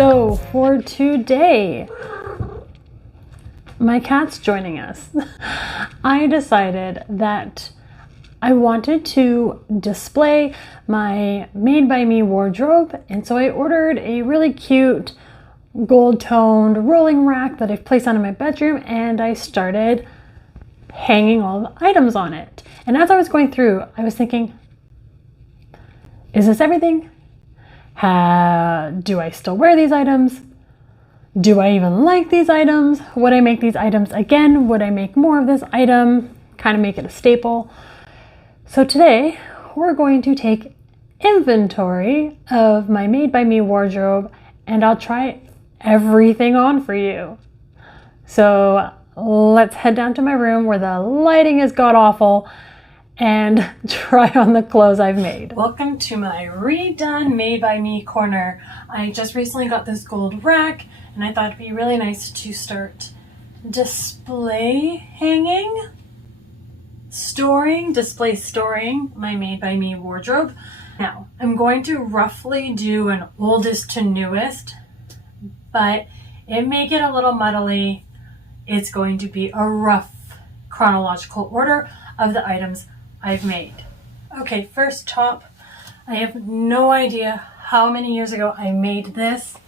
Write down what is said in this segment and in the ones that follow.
So for today, my cat's joining us. I decided that I wanted to display my made by me wardrobe, and so I ordered a really cute gold toned rolling rack that I've placed out in my bedroom, and I started hanging all the items on it. And as I was going through, I was thinking, is this everything? Do I still wear these items? Do I even like these items? Would I make these items again? Would I make more of this item? Kind of make it a staple. So today we're going to take inventory of my made by me wardrobe, and I'll try everything on for you. So let's head down to my room where the lighting is god awful and try on the clothes I've made. Welcome to my redone made by me corner. I just recently got this gold rack, and I thought it'd be really nice to start display storing my made by me wardrobe. Now, I'm going to roughly do an oldest to newest, but it may get a little muddly. It's going to be a rough chronological order of the items I've made. Okay, first top. I have no idea how many years ago I made this.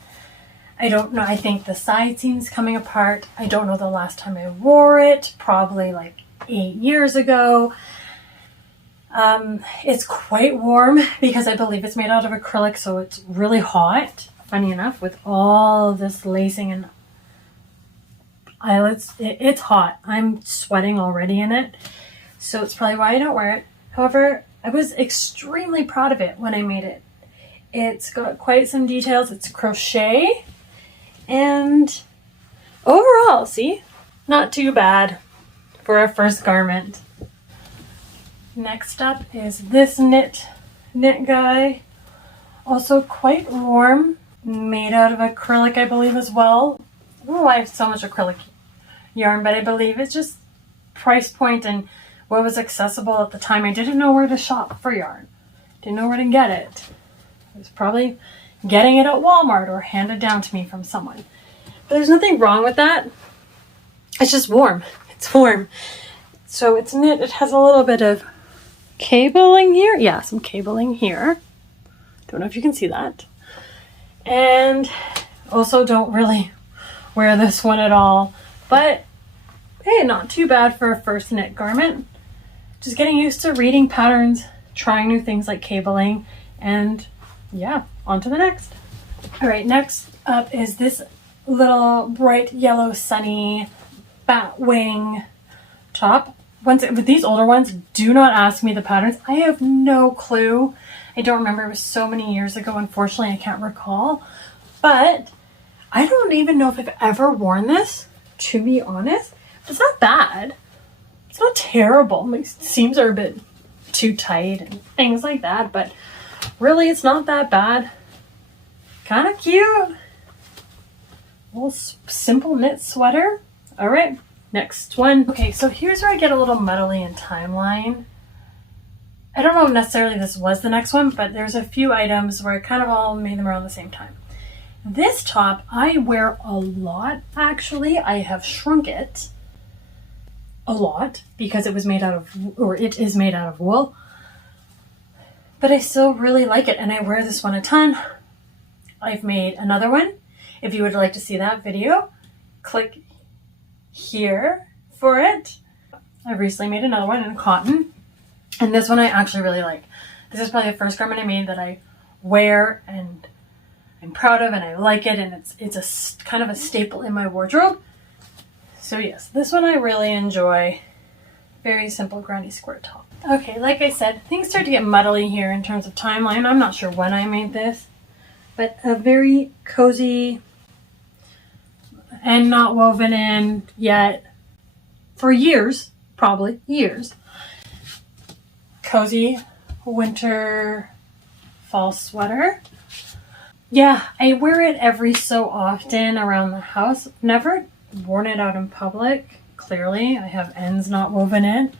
I don't know. I think the side seam's coming apart. I don't know the last time I wore it. Probably like 8 years ago. It's quite warm because I believe it's made out of acrylic, so it's really hot. Funny enough, with all this lacing and eyelets, it's hot. I'm sweating already in it, so it's probably why I don't wear it. However, I was extremely proud of it when I made it. It's got quite some details. It's crochet, and overall, see, not too bad for a first garment. Next up is this knit guy. Also quite warm, made out of acrylic, I believe, as well. Oh, I have so much acrylic yarn, but I believe it's just price point and what was accessible at the time. I didn't know where to shop for yarn. Didn't know where to get it. I was probably getting it at Walmart or handed down to me from someone. But there's nothing wrong with that. It's just warm. It's warm. So it's knit. It has a little bit of cabling here. Yeah, some cabling here. Don't know if you can see that. And also don't really wear this one at all. But hey, not too bad for a first knit garment. Just getting used to reading patterns, trying new things like cabling, and yeah, on to the next. All right, next up is this little bright yellow sunny bat wing top. With these older ones, do not ask me the patterns. I have no clue. I don't remember. It was so many years ago. Unfortunately, I can't recall. But I don't even know if I've ever worn this, to be honest. It's not bad. It's not terrible. My seams are a bit too tight and things like that, but really it's not that bad. Kind of cute. A little simple knit sweater. All right, next one. Okay, so here's where I get a little muddly in timeline. I don't know if necessarily this was the next one, but there's a few items where I kind of all made them around the same time. This top I wear a lot, actually. I have shrunk it a lot because it is made out of wool. But I still really like it, and I wear this one a ton. I've made another one. If you would like to see that video, click here for it. I recently made another one in cotton, and this one I actually really like. This is probably the first garment I made that I wear and I'm proud of, and I like it, and it's a kind of a staple in my wardrobe. So yes, this one I really enjoy. Very simple granny square top. Okay, like I said, things start to get muddly here in terms of timeline. I'm not sure when I made this, but a very cozy and not woven in yet for years, probably years. Cozy winter fall sweater. Yeah, I wear it every so often around the house. Never worn it out in public. Clearly, I have ends not woven in.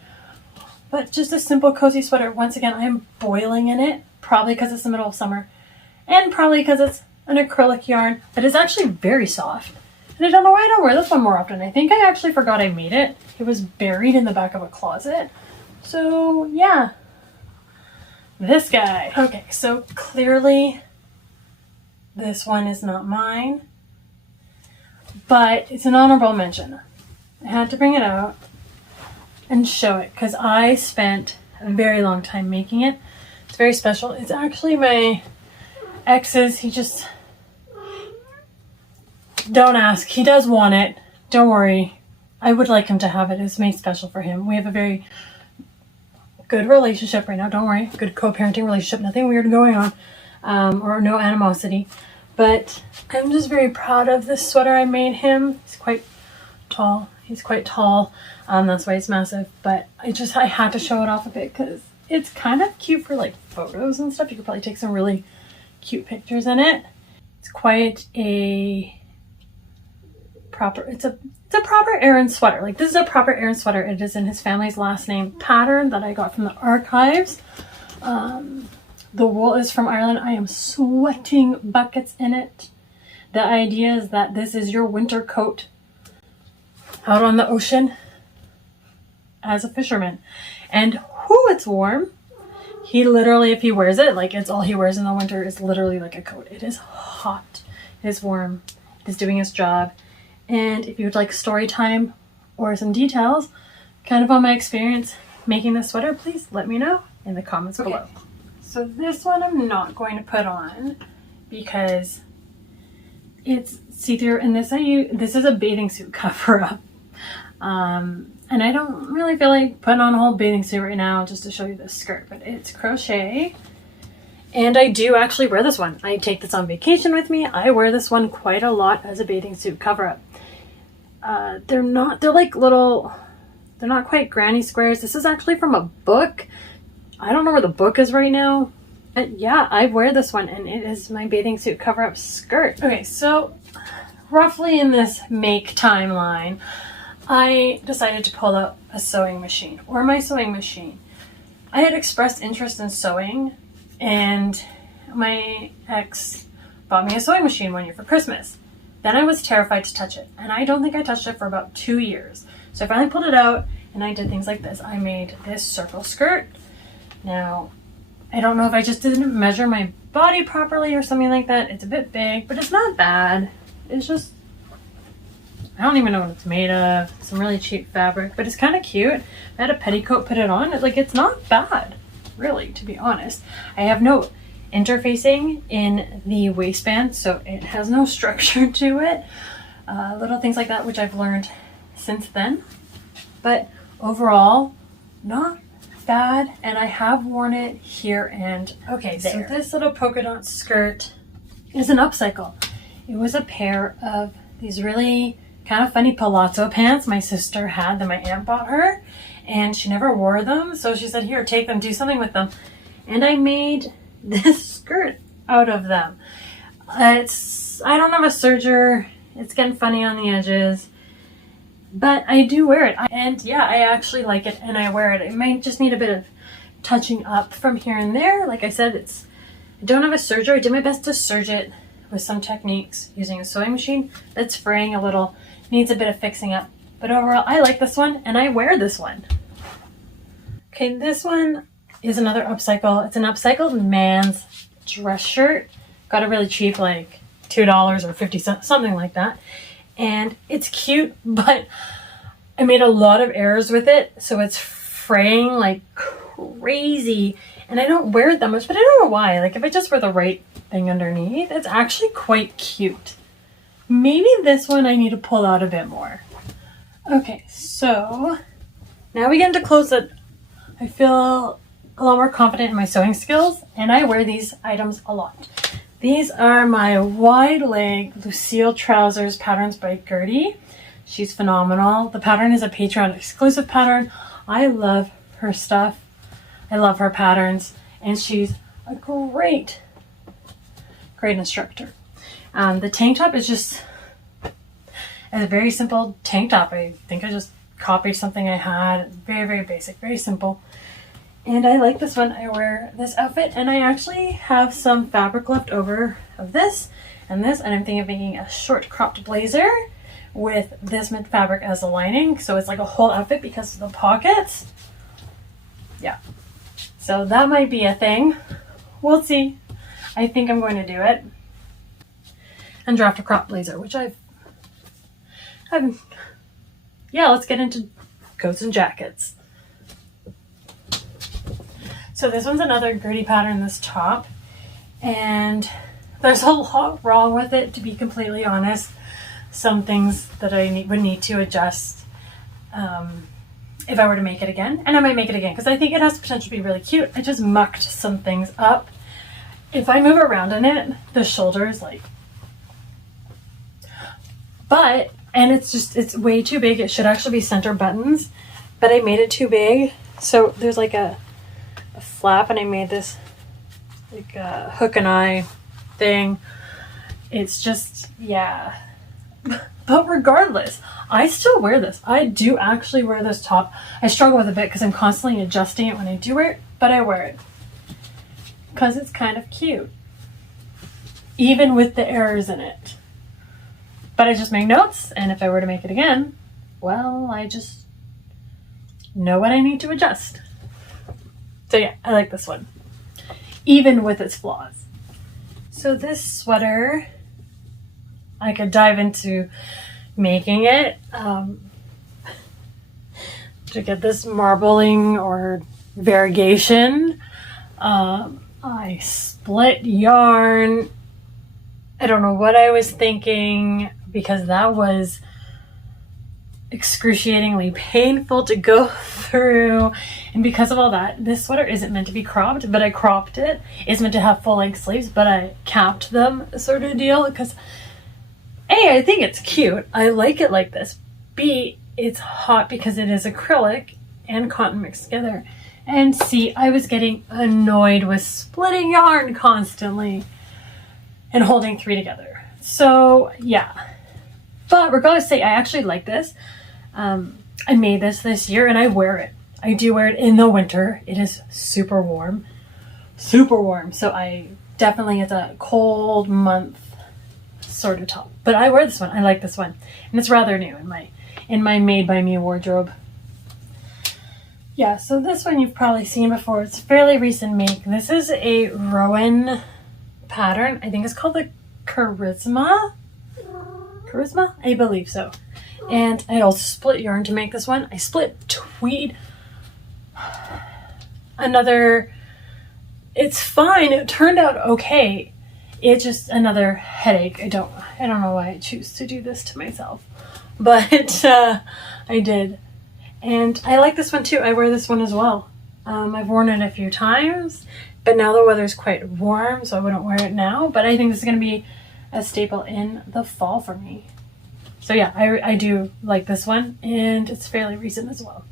But just a simple cozy sweater. Once again, I am boiling in it. Probably because it's the middle of summer. And probably because it's an acrylic yarn, but it's actually very soft. And I don't know why I don't wear this one more often. I think I actually forgot I made it. It was buried in the back of a closet. So yeah, this guy. Okay, so clearly this one is not mine, but it's an honorable mention. I had to bring it out and show it because I spent a very long time making it. It's very special. It's actually my ex's. He just, don't ask. He does want it. Don't worry. I would like him to have it. It's made special for him. We have a very good relationship right now. Don't worry. Good co-parenting relationship. Nothing weird going on, or no animosity. But I'm just very proud of this sweater I made him. He's quite tall. He's quite tall. That's why it's massive. But I had to show it off a bit because it's kind of cute for like photos and stuff. You could probably take some really cute pictures in it. It's quite a proper, it's a proper Aran sweater. Like, this is a proper Aran sweater. It is in his family's last name pattern that I got from the archives. The wool is from Ireland. I am sweating buckets in it. The idea is that this is your winter coat out on the ocean as a fisherman. And whoo, it's warm. He literally, if he wears it, like, it's all he wears in the winter is literally like a coat. It is hot. It is warm. It is doing its job. And if you would like story time or some details kind of on my experience making this sweater, please let me know in the comments below. So this one I'm not going to put on because it's see-through, and this is a bathing suit cover-up. And I don't really feel like putting on a whole bathing suit right now just to show you this skirt, but it's crochet. And I do actually wear this one. I take this on vacation with me. I wear this one quite a lot as a bathing suit cover-up. They're like little, they're not quite granny squares. This is actually from a book. I don't know where the book is right now. But yeah, I wear this one and it is my bathing suit cover-up skirt. Okay, so roughly in this make timeline, I decided to pull out a sewing machine, or my sewing machine. I had expressed interest in sewing, and my ex bought me a sewing machine one year for Christmas. Then I was terrified to touch it, and I don't think I touched it for about 2 years. So I finally pulled it out, and I did things like this. I made this circle skirt. Now, I don't know if I just didn't measure my body properly or something like that. It's a bit big, but it's not bad. It's just, I don't even know what it's made of. Some really cheap fabric, but it's kind of cute. I had a petticoat put it on. Like, it's not bad, really, to be honest. I have no interfacing in the waistband, so it has no structure to it. Little things like that, which I've learned since then. But overall, not bad, and I have worn it here and okay there. So this little polka dot skirt is an upcycle. It was a pair of these really kind of funny palazzo pants my sister had that my aunt bought her, and she never wore them, so she said, here, take them, do something with them. And I made this skirt out of them. I don't have a serger. It's getting funny on the edges, but I do wear it. And yeah, I actually like it and I wear it. It might just need a bit of touching up from here and there. Like I said, I don't have a serger. I did my best to serge it with some techniques using a sewing machine. That's fraying a little, needs a bit of fixing up. But overall, I like this one and I wear this one. Okay, this one is another upcycle. It's an upcycled man's dress shirt. Got it really cheap, like $2 or 50 cents, something like that. And it's cute, but I made a lot of errors with it, so it's fraying like crazy. And I don't wear it that much, but I don't know why. Like, if I just wear the right thing underneath, it's actually quite cute. Maybe this one I need to pull out a bit more. Okay, so now we get into clothes that I feel a lot more confident in my sewing skills, and I wear these items a lot. These are my wide leg Lucille trousers, patterns by Gertie. She's phenomenal. The pattern is a Patreon exclusive pattern. I love her stuff. I love her patterns, and she's a great instructor. The tank top is just a very simple tank top. I think I just copied something I had. Very, very basic, very simple. And I like this one. I wear this outfit, and I actually have some fabric left over of this, and this, and I'm thinking of making a short cropped blazer with this mint fabric as a lining, so it's like a whole outfit because of the pockets. Yeah, so that might be a thing. We'll see. I think I'm going to do it. And draft a crop blazer, which I've yeah, let's get into coats and jackets. So this one's another gritty pattern, this top, and there's a lot wrong with it, to be completely honest. Some things that I would need to adjust if I were to make it again, and I might make it again because I think it has the potential to be really cute. I just mucked some things up. If I move around in it, the shoulders and it's way too big. It should actually be center buttons, but I made it too big. So there's like a flap, and I made this like a hook and eye thing. It's just, yeah. But regardless, I still wear this. I do actually wear this top. I struggle with it a bit because I'm constantly adjusting it when I do wear it, but I wear it because it's kind of cute, even with the errors in it. But I just make notes, and if I were to make it again, well, I just know what I need to adjust. So yeah, I like this one, even with its flaws. So this sweater, I could dive into making it to get this marbling or variegation. I split yarn. I don't know what I was thinking, because that was excruciatingly painful to go through, and because of all that, this sweater isn't meant to be cropped, but I cropped it. It's meant to have full-length sleeves, but I capped them, sort of deal, because A, I think it's cute. I like it like this. B, it's hot because it is acrylic and cotton mixed together. And C, I was getting annoyed with splitting yarn constantly and holding three together. So yeah, but regardless, I actually like this. I made this year, and I wear it. I do wear it in the winter. It is super warm. So I definitely, it's a cold month sort of top, but I wear this one. I like this one, and it's rather new in my made by me wardrobe. Yeah, so this one you've probably seen before. It's fairly recent make. This is a Rowan pattern. I think it's called the Charisma, I believe so. And I also split yarn to make this one. I split tweed. It's fine. It turned out okay. It's just another headache. I don't know why I choose to do this to myself, but I did. And I like this one too. I wear this one as well. I've worn it a few times, but now the weather's quite warm, so I wouldn't wear it now, but I think this is going to be a staple in the fall for me. So yeah, I do like this one, and it's fairly recent as well.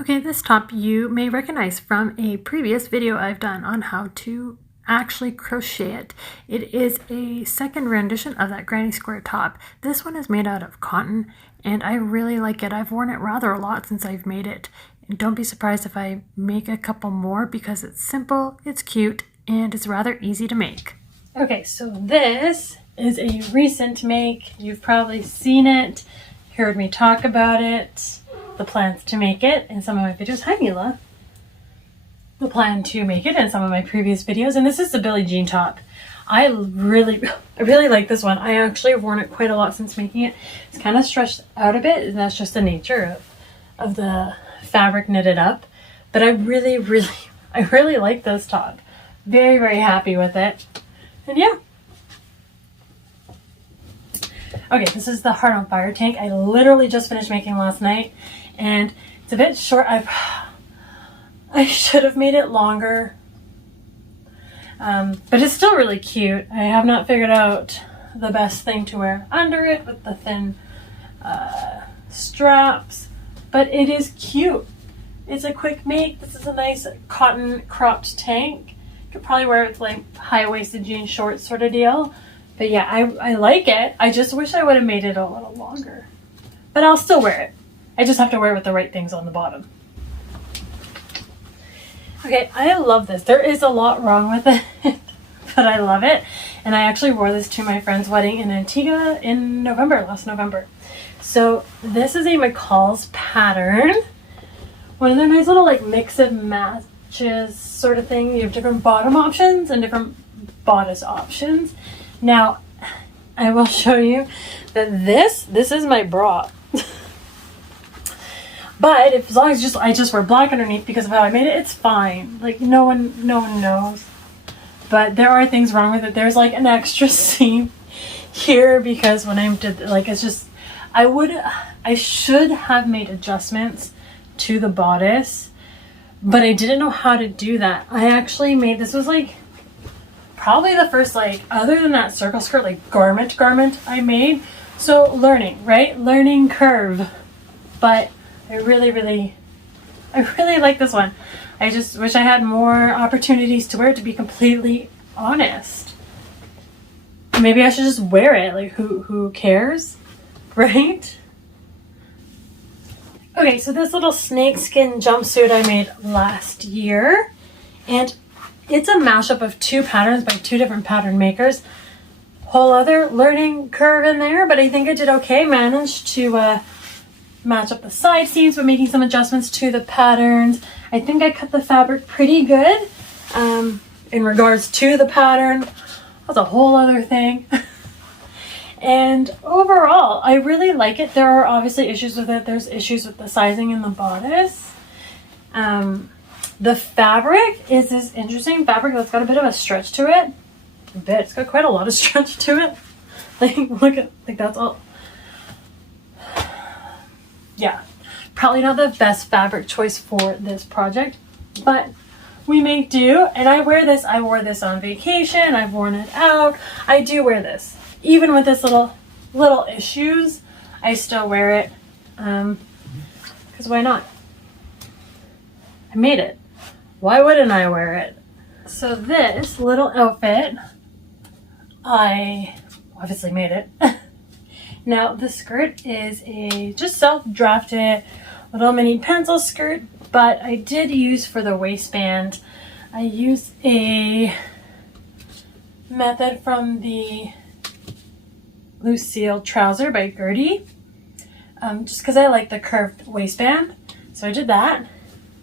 Okay, this top you may recognize from a previous video I've done on how to actually crochet it. It is a second rendition of that granny square top. This one is made out of cotton, and I really like it. I've worn it rather a lot since I've made it. And don't be surprised if I make a couple more, because it's simple, it's cute, and it's rather easy to make. Okay, so this is a recent make. You've probably seen it, heard me talk about it, the plans to make it in some of my videos. Hi, Mila. The plan to make it in some of my previous videos, and this is the Billie Jean top. I really like this one. I actually have worn it quite a lot since making it. It's kind of stretched out a bit, and that's just the nature of the fabric knitted up. But I really like this top. Very happy with it. And yeah. Okay, this is the Heart on Fire tank. I literally just finished making last night, and it's a bit short. I should have made it longer, but it's still really cute. I have not figured out the best thing to wear under it with the thin straps, but it is cute. It's a quick make. This is a nice cotton cropped tank. You could probably wear it with like high-waisted jean shorts sort of deal. But yeah, I like it. I just wish I would have made it a little longer, but I'll still wear it. I just have to wear it with the right things on the bottom. Okay, I love this. There is a lot wrong with it, but I love it. And I actually wore this to my friend's wedding in Antigua in last November. So this is a McCall's pattern. One of their nice little like mix and matches sort of thing. You have different bottom options and different bodice options. Now, I will show you that this is my bra. But if, as long as I just wear black underneath because of how I made it, it's fine. Like no one knows. But there are things wrong with it. There's like an extra seam here because when I did, like, it's just, I should have made adjustments to the bodice, but I didn't know how to do that. I actually made, this was like probably the first, like, other than that circle skirt, like garment I made. So learning, right? Learning curve. But I really like this one. I just wish I had more opportunities to wear it, to be completely honest. Maybe I should just wear it. Like, who cares? Right? Okay, so this little snakeskin jumpsuit I made last year. And it's a mashup of two patterns by two different pattern makers. Whole other learning curve in there, but I think I did okay. Managed to match up the side seams by making some adjustments to the patterns. I think I cut the fabric pretty good in regards to the pattern. That's a whole other thing. And overall, I really like it. There are obviously issues with it. There's issues with the sizing in the bodice. The fabric is this interesting fabric that's got a bit of a stretch to it. It's got quite a lot of stretch to it. Like, look at, like, that's all. Yeah, probably not the best fabric choice for this project, but we make do. And I wore this on vacation. I've worn it out. I do wear this. Even with this little issues, I still wear it. Because why not? I made it. Why wouldn't I wear it? So this little outfit, I obviously made it. Now the skirt is a just self-drafted little mini pencil skirt, but I did use for the waistband, I used a method from the Lucille Trouser by Gertie, just because I like the curved waistband. So I did that.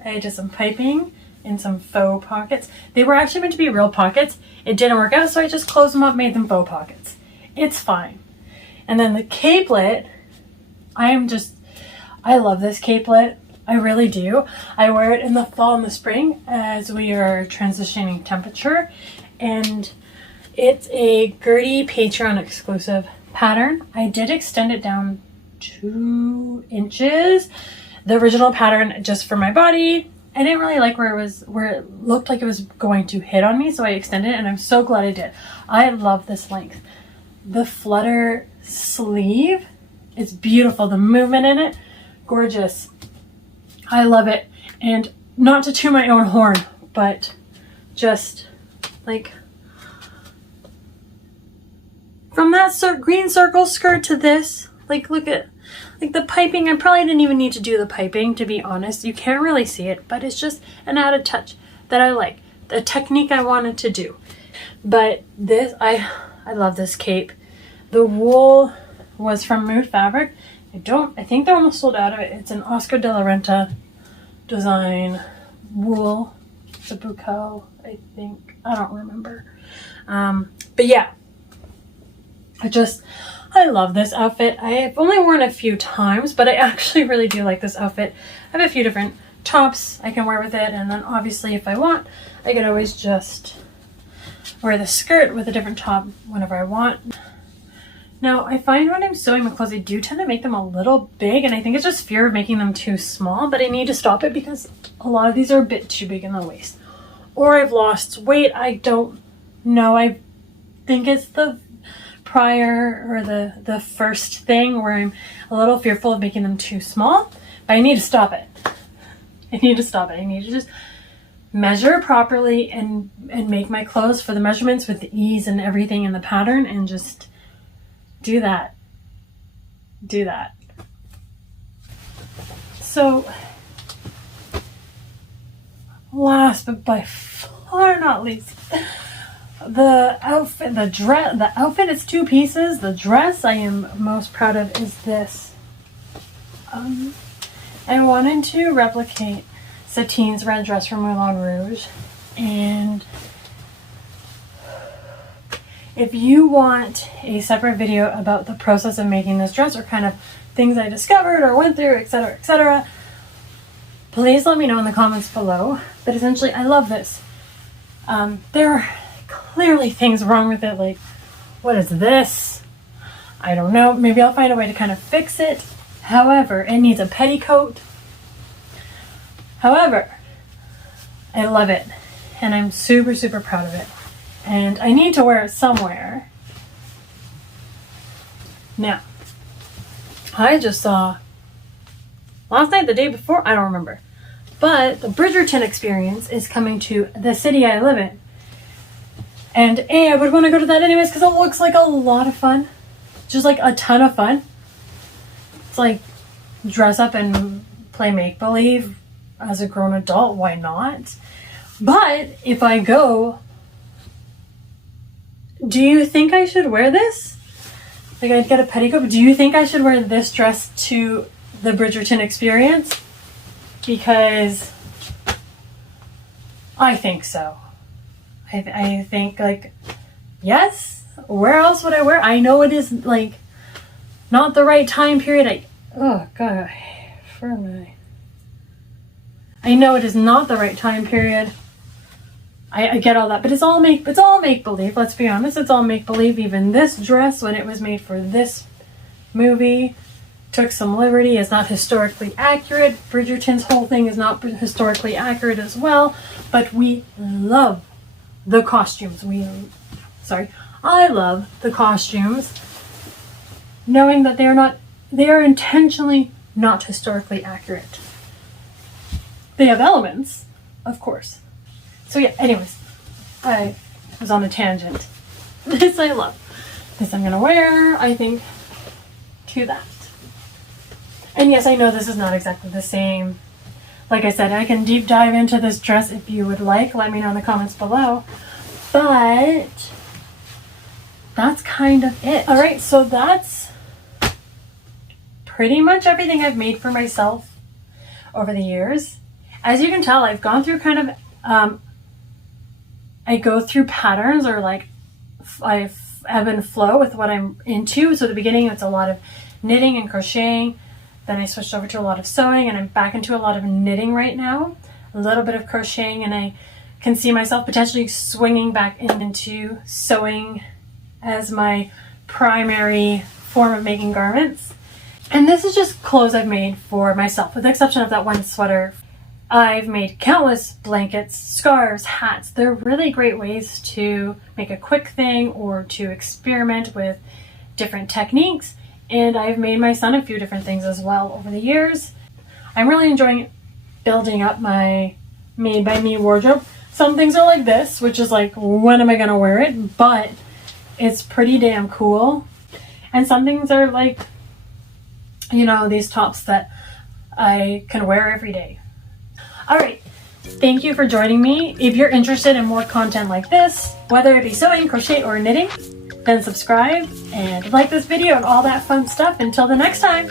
I did some piping in some faux pockets. They were actually meant to be real pockets. It didn't work out, so I just closed them up, made them faux pockets. It's fine. And then the capelet, I love this capelet. I really do. I wear it in the fall and the spring as we are transitioning temperature. And it's a Gertie Patreon exclusive pattern. I did extend it down 2 inches. The original pattern just for my body. I didn't really like where it looked like it was going to hit on me, so I extended it, and I'm so glad I did. I love this length. The flutter sleeve, it's beautiful. The movement in it, gorgeous. I love it. And not to toot my own horn, but just like from that green circle skirt to this, like, look at like the piping. I probably didn't even need to do the piping, to be honest. You can't really see it, but it's just an added touch that I like, the technique I wanted to do. But this, I love this cape. The wool was from Mood Fabric. I think they're almost sold out of it. It's an Oscar de la Renta design wool. It's a Bucco, I think. I don't remember. But yeah, I love this outfit. I have only worn it a few times, but I actually really do like this outfit. I have a few different tops I can wear with it, and then obviously if I want, I could always just wear the skirt with a different top whenever I want. Now, I find when I'm sewing my clothes, I do tend to make them a little big, and I think it's just fear of making them too small, but I need to stop it because a lot of these are a bit too big in the waist. Or I've lost weight. I don't know. I think it's the prior or the first thing where I'm a little fearful of making them too small, but I need to stop it. I need to just measure properly and make my clothes for the measurements with the ease and everything in the pattern, and just do that. So last but by far not least, The outfit, the outfit is 2 pieces. The dress I am most proud of is this. I wanted to replicate Satine's red dress from Moulin Rouge, and if you want a separate video about the process of making this dress or kind of things I discovered or went through, etc., please let me know in the comments below. But essentially, I love this. There are clearly things wrong with it, like, what is this? I don't know. Maybe I'll find a way to kind of fix it. However, it needs a petticoat. However, I love it, and I'm super, super proud of it. And I need to wear it somewhere. Now, I just saw last night, the day before, I don't remember. But the Bridgerton experience is coming to the city I live in. And I would want to go to that anyways because it looks like a lot of fun. Just like a ton of fun. It's like dress up and play make-believe as a grown adult. Why not? But if I go, do you think I should wear this? Like, I'd get a petticoat, but do you think I should wear this dress to the Bridgerton experience? Because I think so. I think, like, yes. Where else would I wear? I know it is, like, not the right time period. Oh god, I know it is not the right time period. I get all that, but it's all make believe. Let's be honest, it's all make believe. Even this dress, when it was made for this movie, took some liberty. It's not historically accurate. Bridgerton's whole thing is not historically accurate as well. But we love the costumes. I love the costumes, knowing that they are intentionally not historically accurate. They have elements, of course. So yeah, anyways, I was on a tangent. This I love. This I'm gonna wear, I think, to that. And yes, I know this is not exactly the same. Like I said, I can deep dive into this dress if you would like. Let me know in the comments below. But that's kind of it. All right, so that's pretty much everything I've made for myself over the years. As you can tell, I've gone through kind of, I go through patterns, or like I ebb and flow with what I'm into. So at the beginning, it's a lot of knitting and crocheting. Then I switched over to a lot of sewing, and I'm back into a lot of knitting right now. A little bit of crocheting, and I can see myself potentially swinging back into sewing as my primary form of making garments. And this is just clothes I've made for myself, with the exception of that one sweater. I've made countless blankets, scarves, hats. They're really great ways to make a quick thing or to experiment with different techniques. And I've made my son a few different things as well over the years. I'm really enjoying building up my made by me wardrobe. Some things are like this, which is like, when am I gonna wear it? But it's pretty damn cool. And some things are like, you know, these tops that I can wear every day. All right, thank you for joining me. If you're interested in more content like this, whether it be sewing, crochet, or knitting, then subscribe and like this video and all that fun stuff. Until the next time.